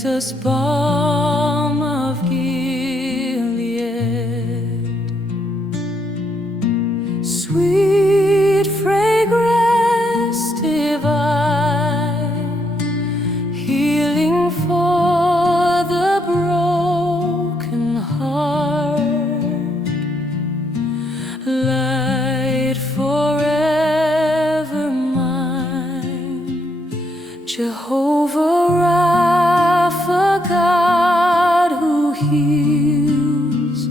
Jesus, balm of Gilead, sweet fragrance divine, healing for the broken heart, light forever mine, Jehovah Rapha, God who heals,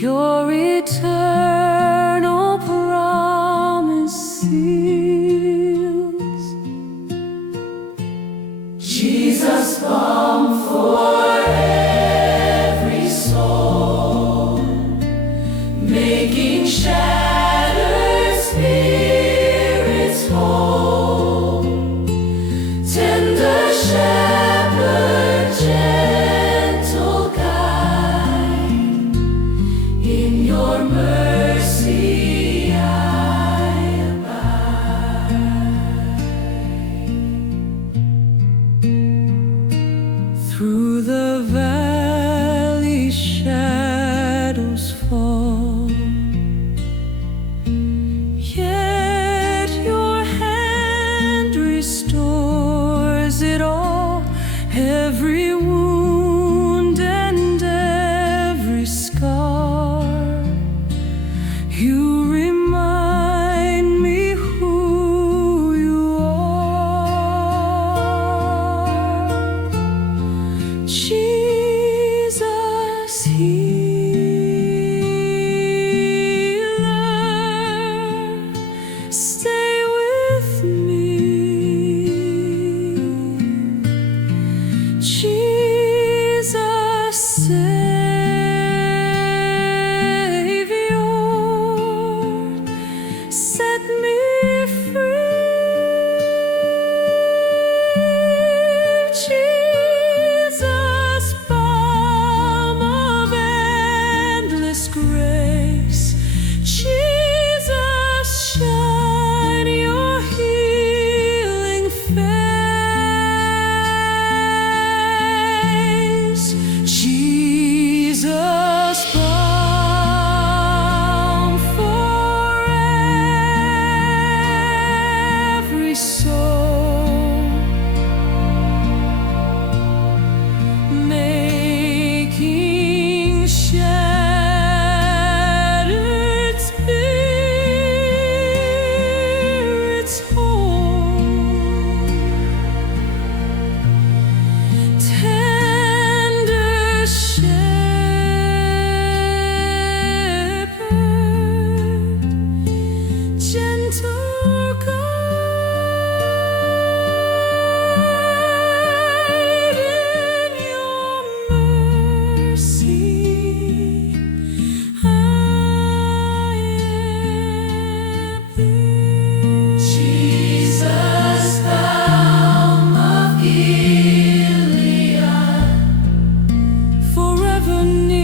your eternal promise seals. Jesus, balm for every soul, making shattered spirits whole. Tender shepherd, gentle guide, in your mercy I abide. Through the valley shadows fall, yet your hand restores it all, every wound and every scar. You remind me who you are, Jesus, healer, stay with me. Jesus, Savior, set me free. Jesus, balm of endless grace. Jesus, shine your healing face. Jesus, balm for every soul, making shattered spirits whole. Tender shepherd, gentle guide, in your mercy I abide. Jesus, balm of Gilead, forever near.